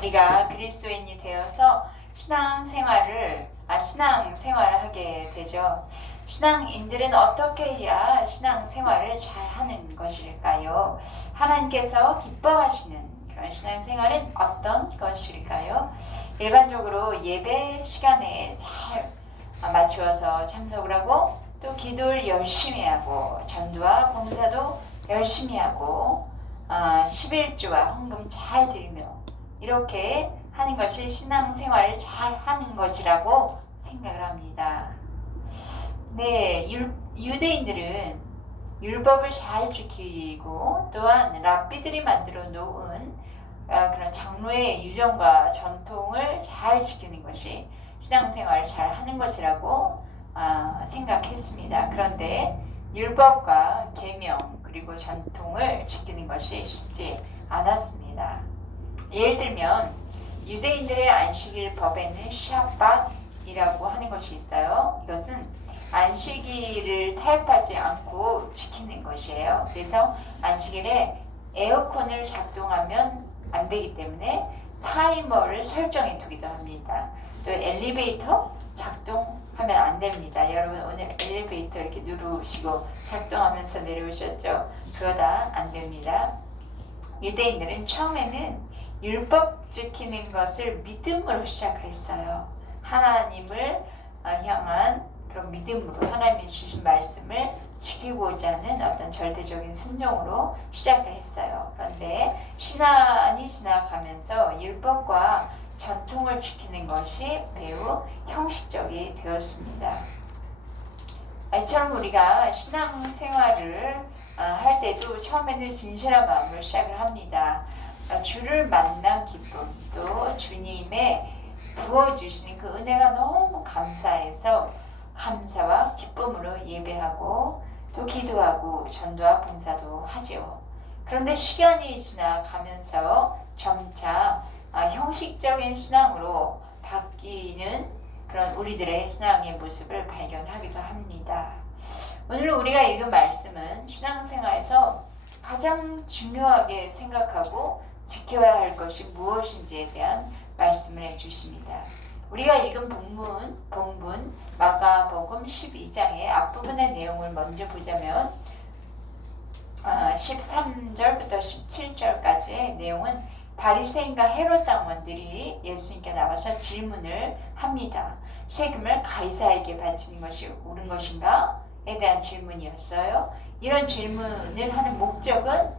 우리가 그리스도인이 되어서 신앙생활을 하게 되죠. 신앙인들은 어떻게 해야 신앙생활을 잘 하는 것일까요? 하나님께서 기뻐하시는 그런 신앙생활은 어떤 것일까요? 일반적으로 예배 시간에 잘 맞추어서 참석을 하고, 또 기도를 열심히 하고, 전도와 봉사도 열심히 하고, 11조와 헌금 잘 드리며, 이렇게 하는 것이 신앙생활을 잘 하는 것이라고 생각을 합니다. 네, 유대인들은 율법을 잘 지키고, 또한 랍비들이 만들어 놓은 그런 장로의 유전과 전통을 잘 지키는 것이 신앙생활을 잘 하는 것이라고 생각했습니다. 그런데 율법과 계명 그리고 전통을 지키는 것이 쉽지 않았습니다. 예를 들면 유대인들의 안식일 법에는 샤밧이라고 하는 것이 있어요. 이것은 안식일을 타협하지 않고 지키는 것이에요. 그래서 안식일에 에어컨을 작동하면 안 되기 때문에 타이머를 설정해 두기도 합니다. 또 엘리베이터 작동하면 안 됩니다. 여러분 오늘 엘리베이터 이렇게 누르시고 작동하면서 내려오셨죠? 그거 다 안 됩니다. 유대인들은 처음에는 율법 지키는 것을 믿음으로 시작을 했어요. 하나님을 향한 그런 믿음으로 하나님이 주신 말씀을 지키고자 하는 어떤 절대적인 순종으로 시작을 했어요. 그런데 시간이 지나가면서 율법과 전통을 지키는 것이 매우 형식적이 되었습니다. 이처럼 우리가 신앙생활을 할 때도 처음에는 진실한 마음으로 시작을 합니다. 주를 만난 기쁨, 또 주님의 부어주시는 그 은혜가 너무 감사해서 감사와 기쁨으로 예배하고, 또 기도하고 전도와 봉사도 하지요. 그런데 시간이 지나가면서 점차 형식적인 신앙으로 바뀌는 그런 우리들의 신앙의 모습을 발견하기도 합니다. 오늘 우리가 읽은 말씀은 신앙생활에서 가장 중요하게 생각하고 지켜야 할 것이 무엇인지에 대한 말씀을 해주십니다. 우리가 읽은 본문 마가복음 12장의 앞부분의 내용을 먼저 보자면 13절부터 17절까지의 내용은 바리새인과 헤롯 당원들이 예수님께 나와서 질문을 합니다. 세금을 가이사에게 바치는 것이 옳은 것인가?에 대한 질문이었어요. 이런 질문을 하는 목적은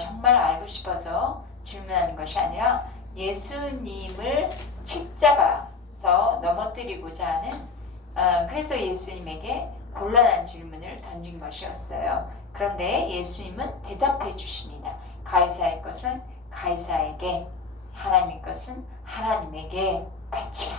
정말 알고 싶어서 질문하는 것이 아니라 예수님을 책잡아서 넘어뜨리고자 하는, 그래서 예수님에게 곤란한 질문을 던진 것이었어요. 그런데 예수님은 대답해 주십니다. 가이사의 것은 가이사에게, 하나님의 것은 하나님에게 바치라.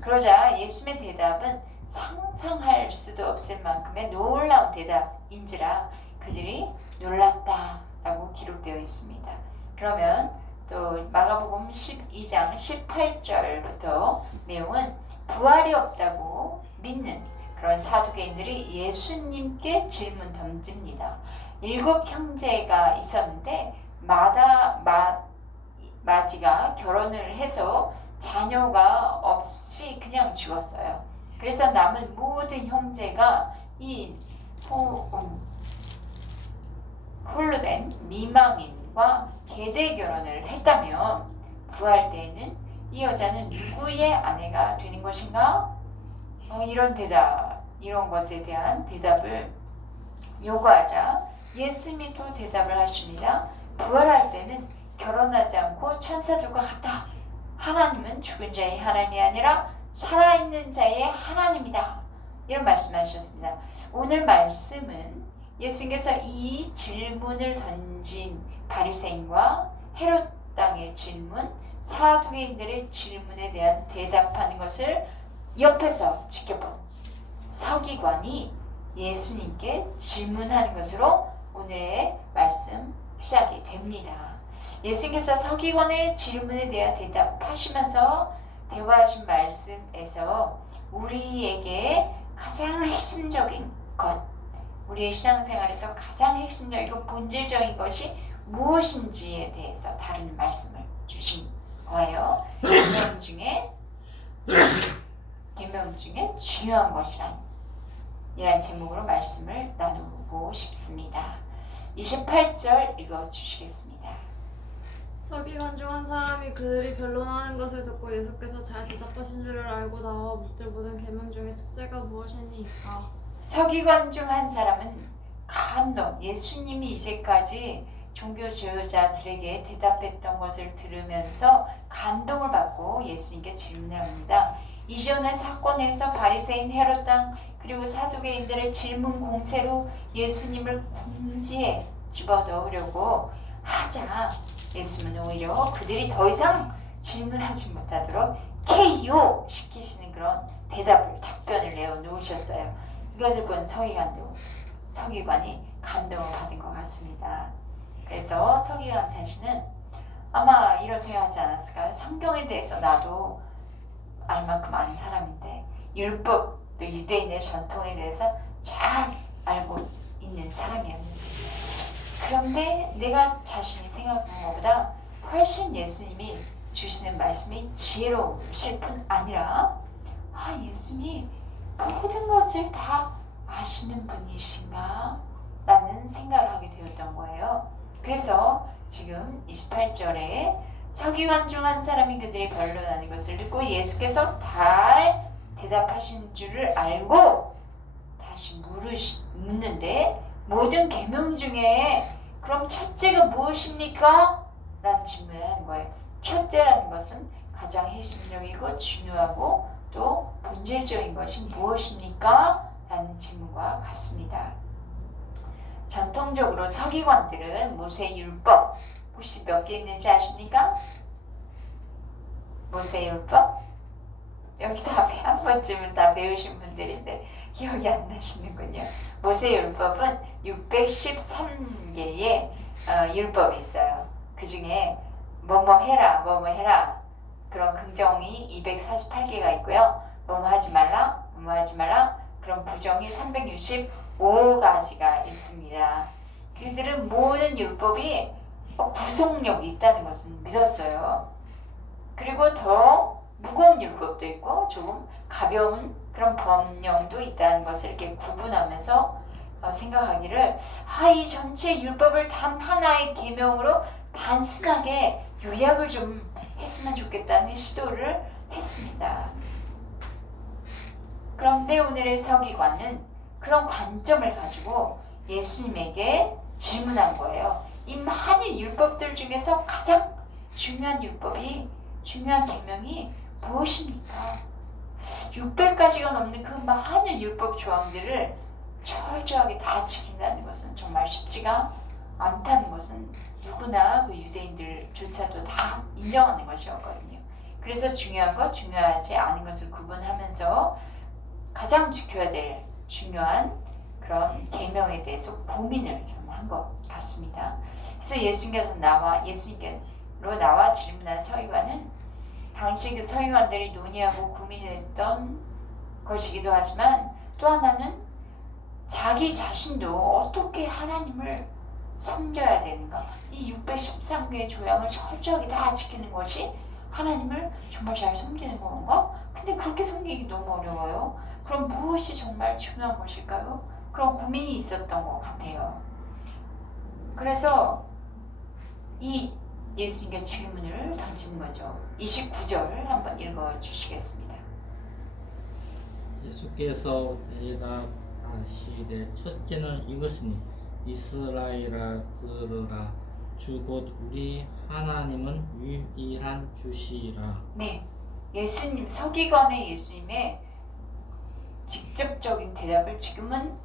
그러자 예수님의 대답은 상상할 수도 없을 만큼의 놀라운 대답인지라 그들이 놀랐다라고 기록되어 있습니다. 그러면 또 마가복음 12장 18절부터 내용은 부활이 없다고 믿는 그런 사두개인들이 예수님께 질문 던집니다. 7 형제가 있었는데 마지가 결혼을 해서 자녀가 없이 그냥 죽었어요. 그래서 남은 모든 형제가 이 홀로 된 미망인과 계대 결혼을 했다면 부활 때에는 이 여자는 누구의 아내가 되는 것인가? 이런 것에 대한 대답을 요구하자 예수님이 또 대답을 하십니다. 부활할 때는 결혼하지 않고 천사들과 같다. 하나님은 죽은 자의 하나님이 아니라 살아있는 자의 하나님이다. 이런 말씀하셨습니다. 오늘 말씀은 예수님께서 이 질문을 던진 바리새인과 헤롯 당의 질문, 사두개인들의 질문에 대한 대답하는 것을 옆에서 지켜본 서기관이 예수님께 질문하는 것으로 오늘의 말씀 시작이 됩니다. 예수님께서 서기관의 질문에 대한 대답하시면서 대화하신 말씀에서 우리에게 가장 핵심적인 것, 우리의 신앙생활에서 가장 핵심적이고 본질적인 것이 무엇인지에 대해서 다루는 말씀을 주신 뭐예요? 계명 중에 중요한 것이란 이란 제목으로 말씀을 나누고 싶습니다. 28절 읽어주시겠습니다. 서기관 중 한 사람이 그들이 변론하는 것을 듣고 예수께서 잘 대답하신 줄을 알고 나와 묻되 모든 계명 중에 첫째가 무엇이니까? 서기관 중 한 사람은 감동, 예수님이 이제까지 종교 지도자들에게 대답했던 것을 들으면서 감동을 받고 예수님께 질문을 합니다. 이전의 사건에서 바리새인 헤롯 당 그리고 사두개인들의 질문 공세로 예수님을 궁지에 집어넣으려고 하자 예수님은 오히려 그들이 더 이상 질문하지 못하도록 KO 시키시는 그런 답변을 내어놓으셨어요. 이것을 본 서기관이 감동을 받은 것 같습니다. 그래서 서기관 자신은 아마 이런 생각하지 않았을까요? 성경에 대해서 나도 알 만큼 아는 사람인데 율법 또 유대인의 전통에 대해서 잘 알고 있는 사람이었는데 그런데 내가 자신이 생각한 것보다 훨씬 예수님이 주시는 말씀이 지혜로우실 뿐 아니라 예수님이 모든 것을 다 아시는 분이신가? 라는 생각을 하게 되었던 거예요. 그래서 지금 28절에 서기관 중 한 사람이 그들이 변론하는 것을 듣고 예수께서 잘 대답하신 줄을 알고 다시 묻는데 모든 계명 중에 그럼 첫째가 무엇입니까? 라는 질문을 하는 거예요. 첫째라는 것은 가장 핵심적이고 중요하고 또 본질적인 것이 무엇입니까? 라는 질문과 같습니다. 전통적으로 서기관들은 모세 율법 혹시 몇 개 있는지 아십니까? 모세 율법? 여기 다 한 번쯤은 다 배우신 분들인데 기억이 안 나시는군요. 모세 율법은 613개의 율법이 있어요. 그 중에 뭐뭐 해라 그런 긍정이 248개가 있고요. 뭐뭐 하지 말라 그런 부정이 365가지가 있습니다. 그들은 모든 율법이 구속력이 있다는 것을 믿었어요. 그리고 더 무거운 율법도 있고 조금 가벼운 그런 법령도 있다는 것을 이렇게 구분하면서 생각하기를 이 전체 율법을 단 하나의 계명으로 단순하게 요약을 좀 했으면 좋겠다는 시도를 했습니다. 그런데 오늘의 서기관은 그런 관점을 가지고 예수님에게 질문한 거예요. 이 많은 율법들 중에서 가장 중요한 계명이 무엇입니까? 600가지가 넘는 그 많은 율법 조항들을 철저하게 다 지킨다는 것은 정말 쉽지가 않다는 것은 누구나 그 유대인들조차도 다 인정하는 것이었거든요. 그래서 중요한 것, 중요하지 않은 것을 구분하면서 가장 지켜야 될 중요한 그런 계명에 대해서 고민을 좀 한 것 같습니다. 그래서 예수님께로 나와 질문한 서기관은 당시 그 서기관들이 논의하고 고민했던 것이기도 하지만 또 하나는 자기 자신도 어떻게 하나님을 섬겨야 되는가, 이 613개의 조항을 철저하게 다 지키는 것이 하나님을 정말 잘 섬기는 건가? 근데 그렇게 섬기기 너무 어려워요. 그럼 무엇이 정말 중요한 것일까요? 그런 고민이 있었던 것 같아요. 그래서 이 예수님께 질문을 던지는 거죠. 29절 한번 읽어주시겠습니다. 예수께서 대답하시되 첫째는 이것이니 이스라엘아 들으라 주 곧 우리 하나님은 유일한 주시라. 네, 서기관의 예수님의 직접적인 대답을 지금은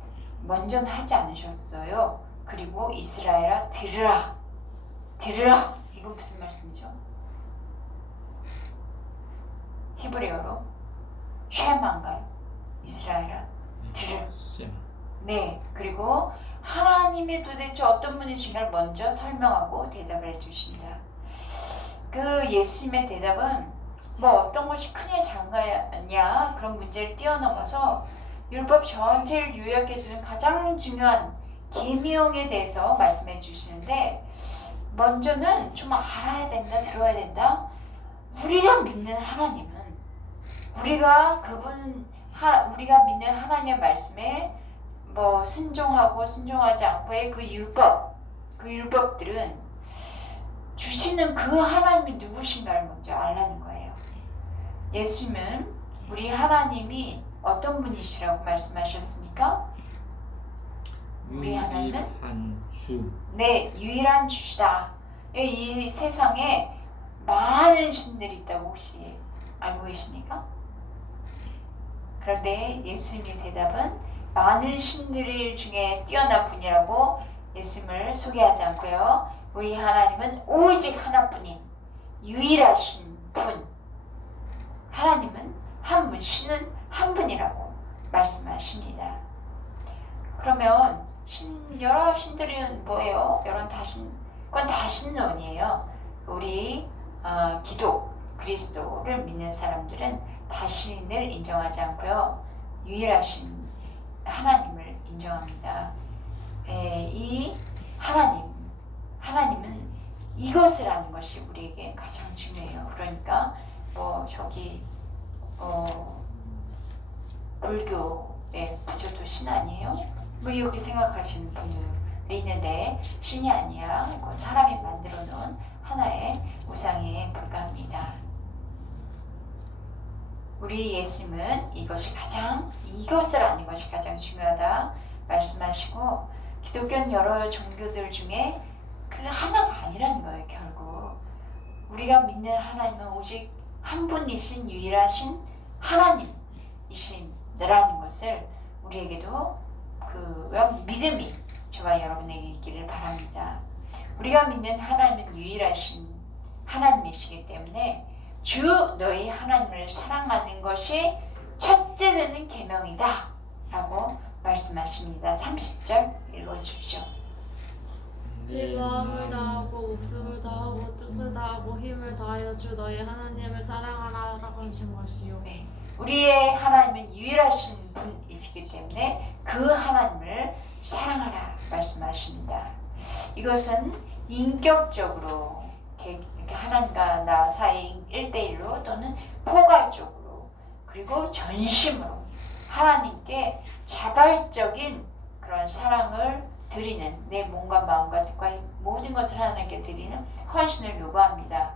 먼저는 하지 않으셨어요. 그리고 이스라엘아 들으라. 이건 무슨 말씀이죠? 히브리어로 쉐마인가요? 이스라엘아 들으라. 네, 그리고 하나님이 도대체 어떤 분이신가를 먼저 설명하고 대답을 해주십니다. 그 예수님의 대답은 어떤 것이 크냐 작냐 그런 문제를 뛰어넘어서 율법 전체를 요약해주는 가장 중요한 계명에 대해서 말씀해 주시는데 먼저는 좀 알아야 된다, 들어야 된다. 우리가 믿는 하나님은 우리가 우리가 믿는 하나님의 말씀에 뭐 순종하고 순종하지 않고의 그 율법들은 주시는 그 하나님이 누구신가를 먼저 알라는 거예요. 예수님은 우리 하나님이 어떤 분이시라고 말씀하셨습니까? 우리 하나님은 유일한 주. 네, 유일한 주시다. 이 세상에 많은 신들이 있다고 혹시 알고 계십니까? 그런데 예수님의 대답은 많은 신들 중에 뛰어난 분이라고 예수님을 소개하지 않고요. 우리 하나님은 오직 하나뿐인 유일하신 분. 하나님은 한 분, 신은 한 분이라고 말씀하십니다. 그러면 여러 신들은 뭐예요? 그건 다 신론이에요. 우리 그리스도를 믿는 사람들은 다 신을 인정하지 않고요. 유일하신 하나님을 인정합니다. 이 하나님은 이것을 아는 것이 우리에게 가장 중요해요. 그러니까 불교의 부처도 신 아니에요? 뭐 이렇게 생각하시는 분들이 있는데 신이 아니야. 이건 사람이 만들어 놓은 하나의 우상에 불과합니다. 우리 예수님은 이것을 아는 것이 가장 중요하다 말씀하시고, 기독교는 여러 종교들 중에 그 하나가 아니라는 거예요. 결국 우리가 믿는 하나님은 오직 한 분이신 유일하신 하나님이신라는 것을 우리에게도 그런 믿음이 저와 여러분에게 있기를 바랍니다. 우리가 믿는 하나님은 유일하신 하나님이시기 때문에 주 너희 하나님을 사랑하는 것이 첫째 되는 계명이다 라고 말씀하십니다. 30절 읽어주십시오. 네 마음을 다하고 목숨을 다하고 뜻을 다하고 힘을 다하여 주 너희 하나님을 사랑하라라고 하신 것이요. 네. 우리의 하나님은 유일하신 분이시기 때문에 그 하나님을 사랑하라 말씀하십니다. 이것은 인격적으로 이렇게 하나님과 나 사이 1대1로 또는 포괄적으로 그리고 전심으로 하나님께 자발적인 그런 사랑을 드리는, 내 몸과 마음과 뜻과 모든 것을 하나님께 드리는 헌신을 요구합니다.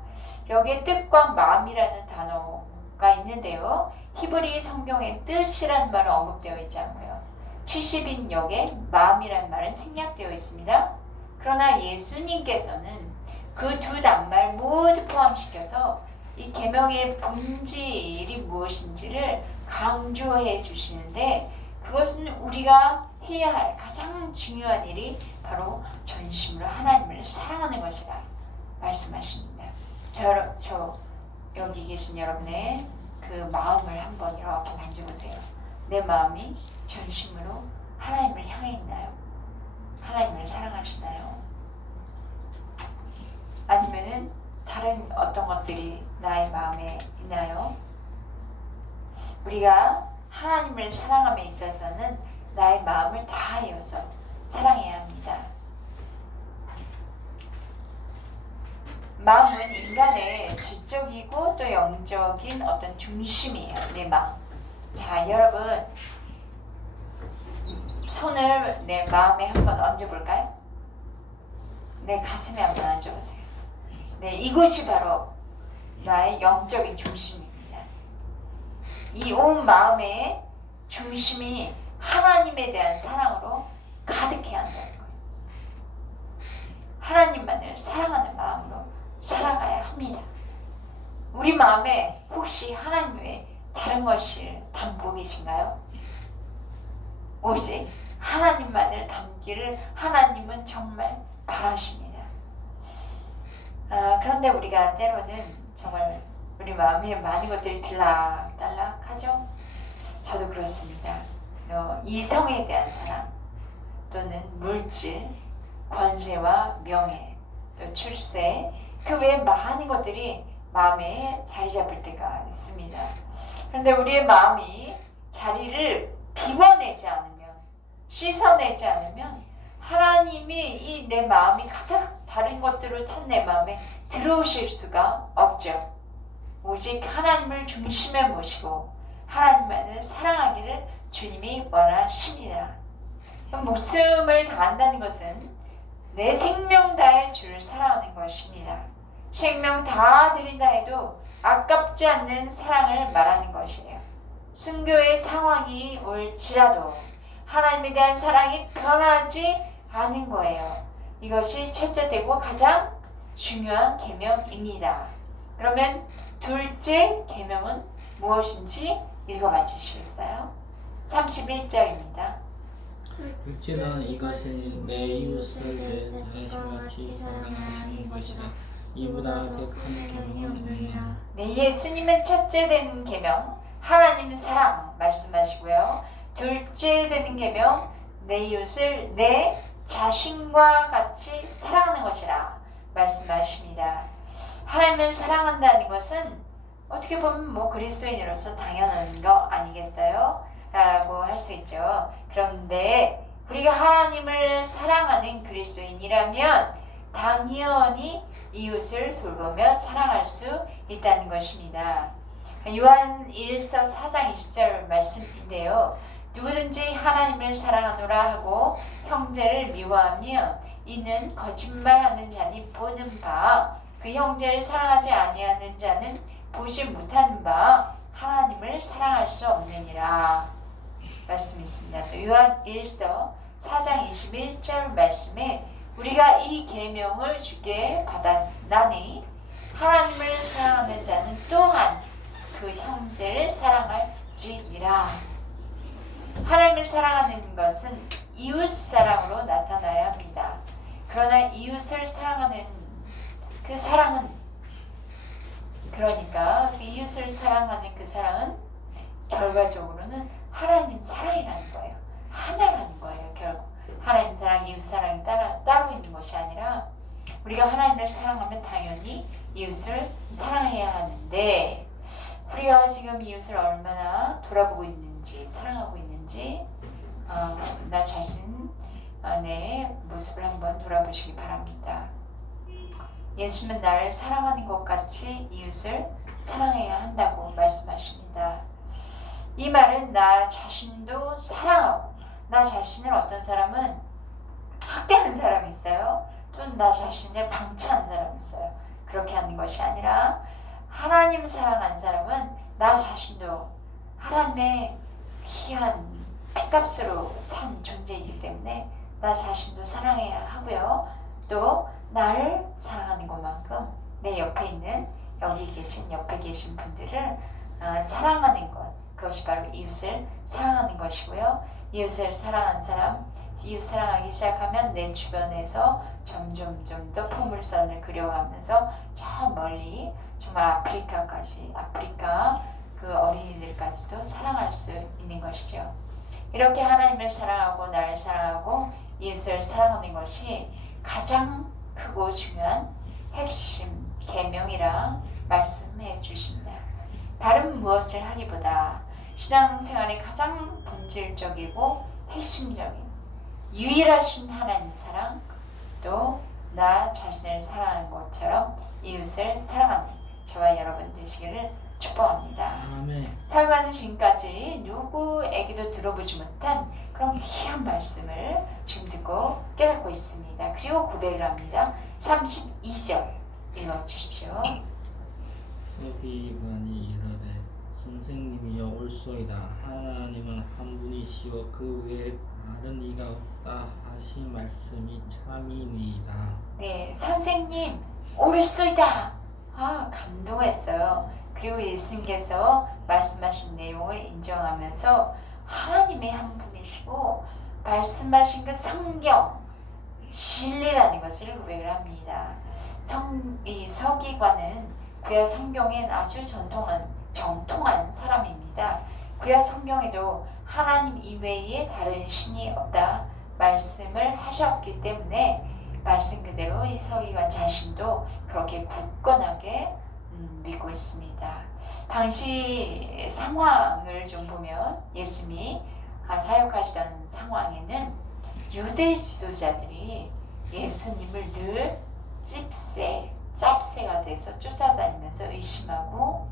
여기에 뜻과 마음이라는 단어가 있는데요. 히브리 성경에 뜻이라는 말은 언급되어 있지 않고요. 70인역에 마음이라는 말은 생략되어 있습니다. 그러나 예수님께서는 그 두 낱말 모두 포함시켜서 이 계명의 본질이 무엇인지를 강조해 주시는데, 그것은 우리가 해야 할 가장 중요한 일이 바로 전심으로 하나님을 사랑하는 것이라 말씀하십니다. 저 여기 계신 여러분의 그 마음을 한번 이렇게 만져보세요. 내 마음이 전심으로 하나님을 향해 있나요? 하나님을 사랑하시나요? 아니면은 다른 어떤 것들이 나의 마음에 있나요? 우리가 하나님을 사랑함에 있어서는 나의 마음을 다하여서 사랑해야 합니다. 마음은 인간의 질적이고 또 영적인 어떤 중심이에요. 내 마음. 자, 여러분 손을 내 마음에 한번 얹어볼까요? 내 가슴에 한번 얹어보세요. 네, 이것이 바로 나의 영적인 중심입니다. 이 온 마음의 중심이 하나님에 대한 사랑으로 가득해야 한다는 거예요. 하나님만을 사랑하는 마음으로 살아가야 합니다. 우리 마음에 혹시 하나님 외에 다른 것을 담고 계신가요? 오직 하나님만을 담기를 하나님은 정말 바라십니다. 그런데 우리가 때로는 정말 우리 마음에 많은 것들이 들락달락하죠? 저도 그렇습니다. 이성에 대한 사랑, 또는 물질, 권세와 명예, 또 출세, 그 외에 많은 것들이 마음에 자리 잡을 때가 있습니다. 그런데 우리의 마음이 자리를 비워내지 않으면, 씻어내지 않으면 하나님이 이 내 마음이 가장 다른 것들을 찬 내 마음에 들어오실 수가 없죠. 오직 하나님을 중심에 모시고 하나님만을 사랑하기를 주님이 원하십니다. 목숨을 다한다는 것은 내 생명 다해 주를 사랑하는 것입니다. 생명 다 드린다 해도 아깝지 않는 사랑을 말하는 것이에요. 순교의 상황이 올지라도 하나님에 대한 사랑이 변하지 않은 거예요. 이것이 첫째 되고 가장 중요한 계명입니다. 그러면 둘째 계명은 무엇인지 읽어봐 주시겠어요? 31절입니다. 둘째는 이것은 내 이웃을 내 자신같이 사랑하시는 것이라. 이보다 더 큰 계명은 없느니라. 네, 예수님은 첫째 되는 계명 하나님 사랑 말씀하시고요. 둘째 되는 계명 내 이웃을 내 자신과 같이 사랑하는 것이라 말씀하십니다. 하나님을 사랑한다는 것은 어떻게 보면 그리스도인으로서 당연한 거 아니겠어요? 라고 할 수 있죠. 그런데 우리가 하나님을 사랑하는 그리스도인이라면 당연히 이웃을 돌보며 사랑할 수 있다는 것입니다. 요한 1서 4장 20절 말씀인데요. 누구든지 하나님을 사랑하노라 하고 형제를 미워하며 이는 거짓말하는 자니 보는 바 그 형제를 사랑하지 아니하는 자는 보지 못하는 바 하나님을 사랑할 수 없느니라 말씀이 있습니다. 또 요한 1서 4장 21절 말씀에 우리가 이 계명을 주께 받았나니 하나님을 사랑하는 자는 또한 그 형제를 사랑할지니라. 하나님을 사랑하는 것은 이웃 사랑으로 나타나야 합니다. 그러나 이웃을 사랑하는 그 사랑은 그러니까 그 이웃을 사랑하는 그 사랑은 결과적으로는 하나님 사랑이라는 거예요. 하나라는 거예요. 결국 하나님 사랑, 이웃 사랑이 따로 있는 것이 아니라 우리가 하나님을 사랑하면 당연히 이웃을 사랑해야 하는데 우리가 지금 이웃을 얼마나 돌아보고 있는지 사랑하고 있는지 나 자신의 모습을 한번 돌아보시기 바랍니다. 예수님은 나를 사랑하는 것 같이 이웃을 사랑해야 한다고 말씀하십니다. 이 말은 나 자신도 사랑하고 나 자신을 어떤 사람은 학대하는 사람이 있어요. 또는 나 자신을 방치하는 사람이 있어요. 그렇게 하는 것이 아니라 하나님 사랑하는 사람은 나 자신도 하나님의 귀한 핏값으로 산 존재이기 때문에 나 자신도 사랑해야 하고요. 또 나를 사랑하는 것만큼 내 옆에 있는 옆에 계신 분들을 사랑하는 것 그것이 바로 이웃을 사랑하는 것이고요. 이웃을 사랑하는 사람 이웃 사랑하기 시작하면 내 주변에서 점점 더 포물선을 그려가면서 저 멀리 정말 아프리카 그 어린이들까지도 사랑할 수 있는 것이죠. 이렇게 하나님을 사랑하고 나를 사랑하고 이웃을 사랑하는 것이 가장 크고 중요한 핵심 계명이라 말씀해 주십니다. 다른 무엇을 하기보다 신앙생활의 가장 본질적이고 핵심적인 유일하신 하나님 사랑 또 나 자신을 사랑하는 것처럼 이웃을 사랑하는 저와 여러분 되시기를 축복합니다. 아멘. 살아가는 지금까지 누구에게도 들어보지 못한 그런 귀한 말씀을 지금 듣고 깨닫고 있습니다. 그리고 고백을 합니다. 32절 읽어주십시오. 서기관이 이르되 선생님이여 올소이다. 하나님은 한 분이시오 그 외에 다른 이가 없다 하신 말씀이 참이니이다. 네, 선생님 올소이다. 감동을 했어요. 그리고 예수님께서 말씀하신 내용을 인정하면서 하나님의 한 분이시고 말씀하신 그 성경 진리라는 것을 고백을 합니다. 이 서기관은 그야 성경엔 아주 정통한 사람입니다. 그야 성경에도 하나님 이외에 다른 신이 없다 말씀을 하셨기 때문에 말씀 그대로 이 서기관 자신도 그렇게 굳건하게 믿고 있습니다. 당시 상황을 좀 보면 예수님이 사역하시던 상황에는 유대 지도자들이 예수님을 늘 찝세 짭새가 돼서 쫓아다니면서 의심하고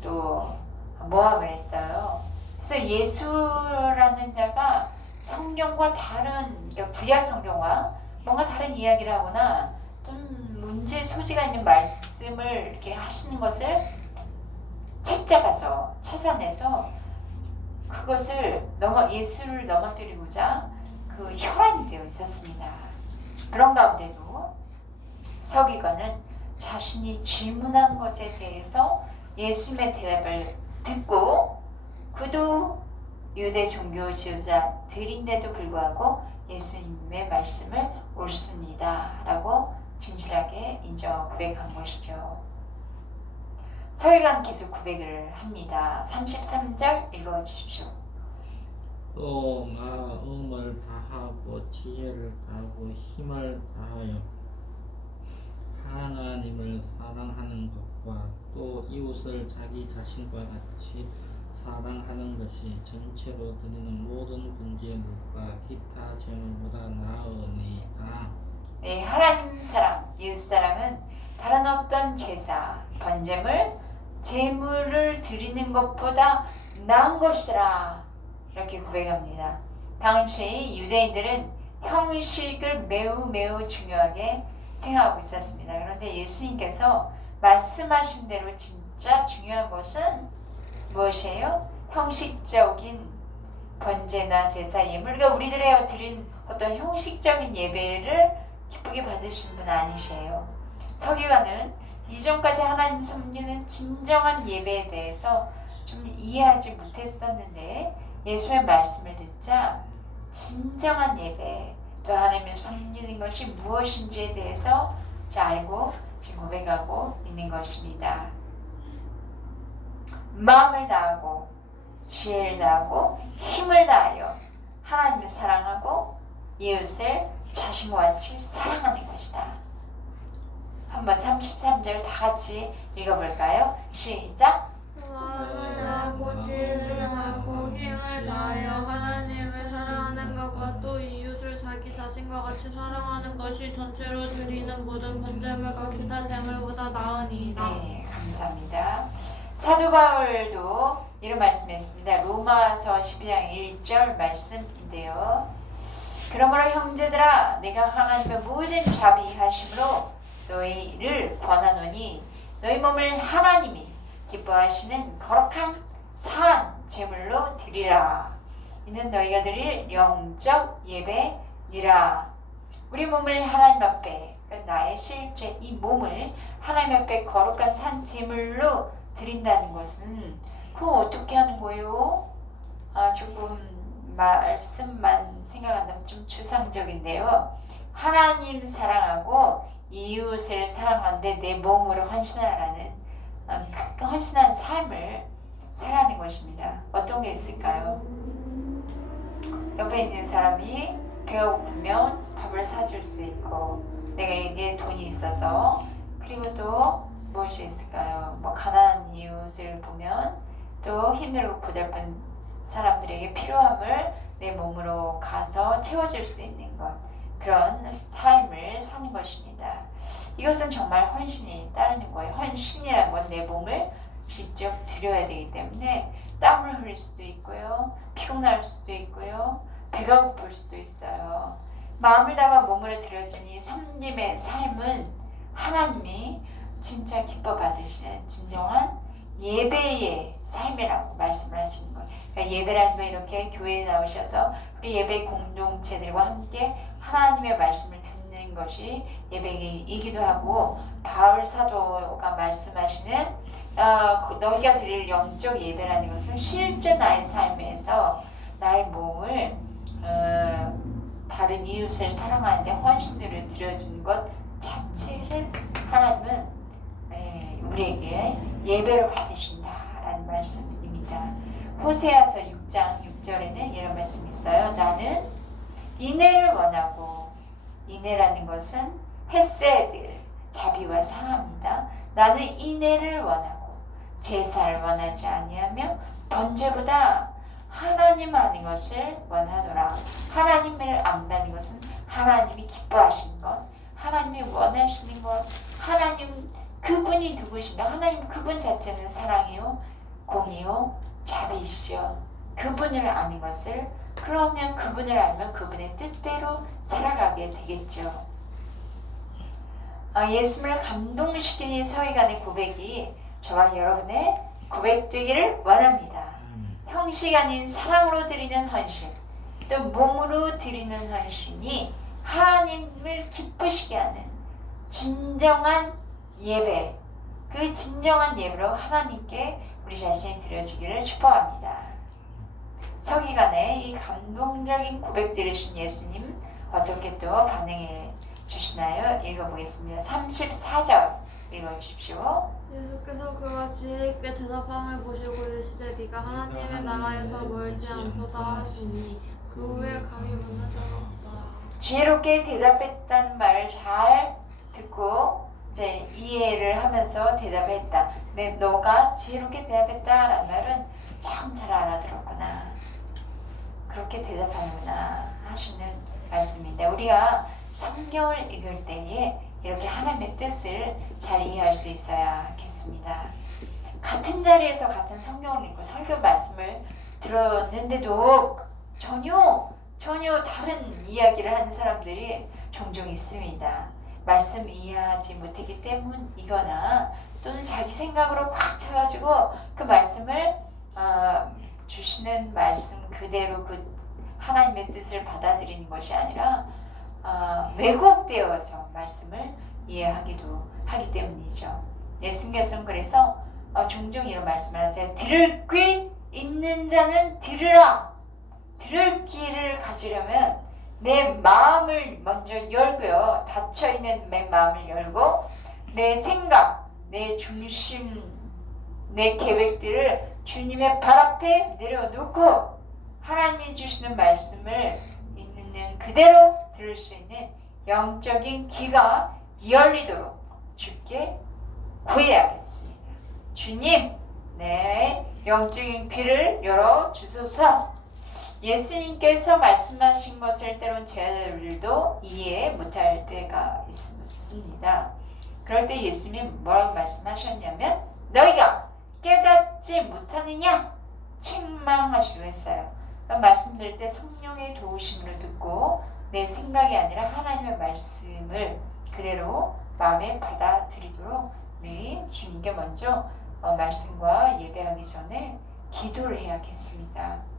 또 모함을 했어요. 그래서 예수라는 자가 성경과 다른, 그러니까 구약 성경과 뭔가 다른 이야기를 하거나 좀 문제 소지가 있는 말씀을 이렇게 하시는 것을 책잡아서 찾아내서 그것을 예수를 넘어뜨리고자 그 혈안이 되어 있었습니다. 그런 가운데도 서기관은 자신이 질문한 것에 대해서 예수님의 대답을 듣고 그도 유대 종교 지도자들인데도 불구하고 예수님의 말씀을 옳습니다 라고 진실하게 인정하고 고백한 것이죠. 서기관 계속 고백을 합니다. 33절 읽어주십시오. 또 마음을 다하고 지혜를 다하고 힘을 다하여 하나님을 사랑하는 것과 또 이웃을 자기 자신과 같이 사랑하는 것이 전체로 드리는 모든 번제물과 기타 제물보다 나으니이다. 네, 하나님 사랑, 이웃 사랑은 다른 어떤 제사, 번제물, 제물을 드리는 것보다 나은 것이라 이렇게 고백합니다. 당시 유대인들은 형식을 매우 중요하게 생각하고 있었습니다. 그런데 예수님께서 말씀하신 대로 진짜 중요한 것은 무엇이에요? 형식적인 번제나 제사 예물. 그러니까 우리들의 드린 어떤 형식적인 예배를 기쁘게 받으시는 분 아니세요. 서기관은 이전까지 하나님 섬기는 진정한 예배에 대해서 좀 이해하지 못했었는데 예수의 말씀을 듣자 진정한 예배, 또 하나님을 섬기는 것이 무엇인지에 대해서 알고 지금 고백하고 있는 것입니다. 마음을 다하고 지혜를 다하고 힘을 다하여 하나님을 사랑하고 이웃을 자신과 같이 사랑하는 것이다. 한번 33절 다 같이 읽어볼까요? 시작! 마음을 다하고 지혜를 다하고 힘을 다하여 하나님을 사랑하는 것과 또 이웃을 자기 자신과 같이 사랑하는 것이 전체로 드리는 모든 번제물과 기타 제물보다 나으니이다. 네, 감사합니다. 사도 바울도 이런 말씀했습니다. 로마서 12장 1절 말씀인데요. 그러므로 형제들아 내가 하나님의 모든 자비하심으로 너희를 권하노니 너희 몸을 하나님이 기뻐하시는 거룩한 산 제물로 드리라. 이는 너희가 드릴 영적 예배니라. 우리 몸을 하나님 앞에, 나의 실제 이 몸을 하나님 앞에 거룩한 산 제물로 드린다는 것은 그거 어떻게 하는 거예요? 조금 말씀만 생각한다면 좀 추상적인데요. 하나님 사랑하고 이웃을 사랑하는데 내 몸으로 헌신하라는 헌신한 삶을 살아가는 것입니다. 어떤 게 있을까요? 옆에 있는 사람이 배가 고프면 밥을 사줄 수 있고 내게 돈이 있어서, 그리고 또 무엇이 있을까요? 가난한 이웃을 보면 또 힘들고 고달픈 사람들에게 필요함을 내 몸으로 가서 채워줄 수 있는 것, 그런 삶을 사는 것입니다. 이것은 정말 헌신이 따르는 거예요. 헌신이라는 건 내 몸을 직접 드려야 되기 때문에 땀을 흘릴 수도 있고요, 피곤할 수도 있고요, 배가 고플 수도 있어요. 마음을 담아 몸으로 드려지니 섬김의 삶은 하나님이 진짜 기뻐 받으시는 진정한 예배의 삶이라고 말씀을 하시는 거예요. 그러니까 예배라는 건 이렇게 교회에 나오셔서 우리 예배 공동체들과 함께 하나님의 말씀을 듣는 것이 예배이기도 하고, 바울 사도가 말씀하시는 너희가 드릴 영적 예배라는 것은 실제 나의 삶에서 나의 몸을 다른 이웃을 사랑하는데 헌신으로 드려진 것 자체를 하나님은 우리에게 예배를 받으신다라는 말씀입니다. 호세아서 6장 6절에는 이런 말씀이 있어요. 나는 인애를 원하고, 인애라는 것은 헤세드, 자비와 사랑입니다. 나는 인애를 원하고 제사를 원하지 아니하며 번제보다 하나님 아는 것을 원하노라. 하나님을 안다는 것은 하나님이 기뻐하시는 것, 하나님이 원하시는 것, 하나님 그분이 누구신가? 하나님 그분 자체는 사랑이요, 공이요, 자비시죠. 그분을 아는 것을, 그러면 그분을 알면 그분의 뜻대로 살아가게 되겠죠. 예수님을 감동시키는 서기관의 고백이 저와 여러분의 고백되기를 원합니다. 형식 아닌 사랑으로 드리는 헌신, 또 몸으로 드리는 헌신이 하나님을 기쁘시게 하는 진정한 예배, 그 진정한 예배로 하나님께 우리 자신이 드려지기를 축복합니다. 서기관의 이 감동적인 고백 들으신 예수님 어떻게 또 반응해 주시나요? 읽어보겠습니다. 34절 읽어주십시오. 예수께서 그가 지혜 있게 대답함을 보시고 이르시되 네가 하나님의 나라에서 멀지 않도다 하시니 그 후에 감히 묻는 자가 없더라. 지혜롭게 대답했다는 말을 잘 듣고 이제 이해를 하면서 대답했다. 네, 너가 지혜롭게 대답했다라는 말은 참 잘 알아들었구나. 그렇게 대답하는구나 하시는 말씀입니다. 우리가 성경을 읽을 때에 이렇게 하나님의 뜻을 잘 이해할 수 있어야겠습니다. 같은 자리에서 같은 성경을 읽고 설교 말씀을 들었는데도 전혀 다른 이야기를 하는 사람들이 종종 있습니다. 말씀 이해하지 못했기 때문이거나 또는 자기 생각으로 꽉 차가지고 그 말씀을 주시는 말씀 그대로 그 하나님의 뜻을 받아들이는 것이 아니라 왜곡되어서 말씀을 이해하기도 하기 때문이죠. 예수님께서는 그래서 종종 이런 말씀을 하세요. 들을 귀 있는 자는 들으라. 들을 귀를 가지려면 내 마음을 먼저 열고요. 닫혀있는 내 마음을 열고 내 생각, 내 중심, 내 계획들을 주님의 발 앞에 내려놓고 하나님이 주시는 말씀을 있는 그대로 들을 수 있는 영적인 귀가 열리도록 주께 구해야겠습니다. 주님, 내 영적인 귀를 열어주소서. 예수님께서 말씀하신 것을 때론 저희들도 이해 못할 때가 있습니다. 그럴 때 예수님이 뭐라고 말씀하셨냐면 너희가 깨닫지 못하느냐 책망하시고 했어요. 말씀드릴 때 성령의 도우심으로 듣고 내 생각이 아니라 하나님의 말씀을 그대로 마음에 받아들이도록 우리 주님께 먼저 말씀과 예배하기 전에 기도를 해야겠습니다.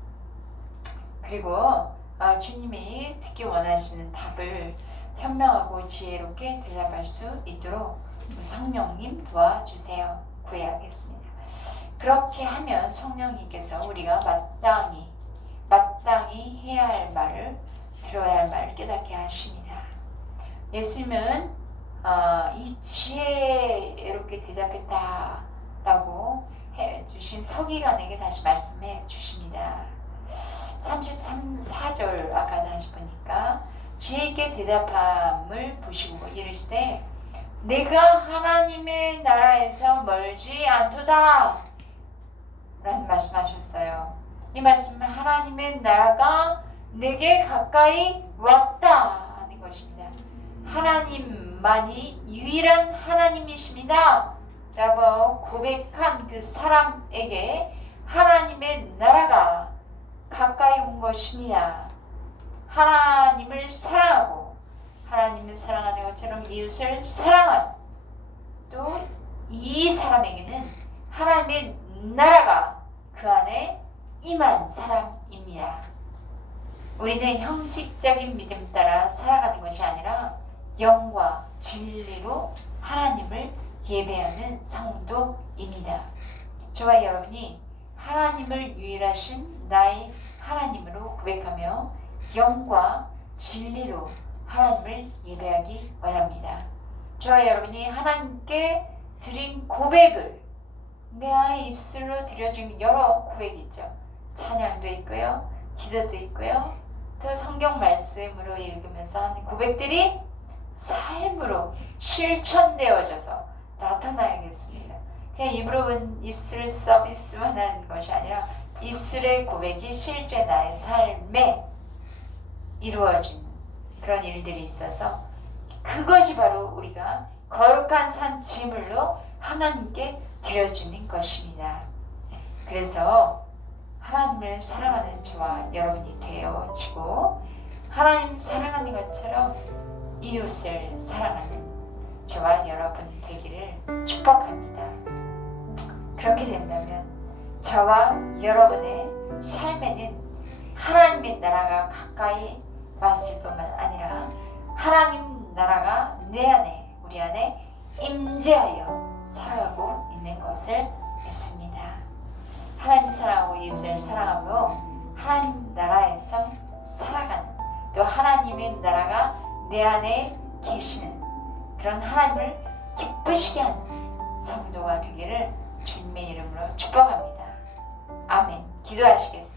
그리고 주님이 듣기 원하시는 답을 현명하고 지혜롭게 대답할 수 있도록 성령님 도와주세요. 구해야겠습니다. 그렇게 하면 성령님께서 우리가 마땅히 해야 할 말을 들어야 할 말을 깨닫게 하십니다. 예수님은 이 지혜롭게 대답했다라고 해주신 서기관에게 다시 말씀해 주십니다. 34절 아까 다시 보니까 지혜 있게 대답함을 보시고 이르시되 내가 하나님의 나라에서 멀지 않도다 라는 말씀하셨어요. 이 말씀은 하나님의 나라가 내게 가까이 왔다 하는 것입니다. 하나님만이 유일한 하나님이십니다 라고 고백한 그 사람에게 하나님의 나라가 가까이 온 것입니다. 하나님을 사랑하고 하나님을 사랑하는 것처럼 이웃을 사랑한 또 이 사람에게는 하나님의 나라가 그 안에 임한 사람입니다. 우리는 형식적인 믿음 따라 살아가는 것이 아니라 영과 진리로 하나님을 예배하는 성도입니다. 저와 여러분이 하나님을 유일하신 나의 하나님으로 고백하며 영과 진리로 하나님을 예배하기 원합니다. 저와 여러분이 하나님께 드린 고백을 내 입술로 드려진 여러 고백이 있죠. 찬양도 있고요. 기도도 있고요. 또 성경 말씀으로 읽으면서 하는 고백들이 삶으로 실천되어져서 나타나야겠습니다. 그냥 입술 서비스만 하는 것이 아니라 입술의 고백이 실제 나의 삶에 이루어진 그런 일들이 있어서 그것이 바로 우리가 거룩한 산 제물로 하나님께 드려주는 것입니다. 그래서 하나님을 사랑하는 저와 여러분이 되어지고 하나님 사랑하는 것처럼 이웃을 사랑하는 저와 여러분 되기를 축복합니다. 그렇게 된다면 저와 여러분의 삶에는 하나님의 나라가 가까이 왔을 뿐만 아니라 하나님 나라가 내 안에 우리 안에 임재하여 살아가고 있는 것을 믿습니다. 하나님 사랑하고 이웃을 사랑하므로 하나님 나라에서 살아가는 또 하나님의 나라가 내 안에 계시는 그런 하나님을 기쁘시게 하는 성도가 되기를 주님의 이름으로 축복합니다. 아멘. 기도하시겠습니다.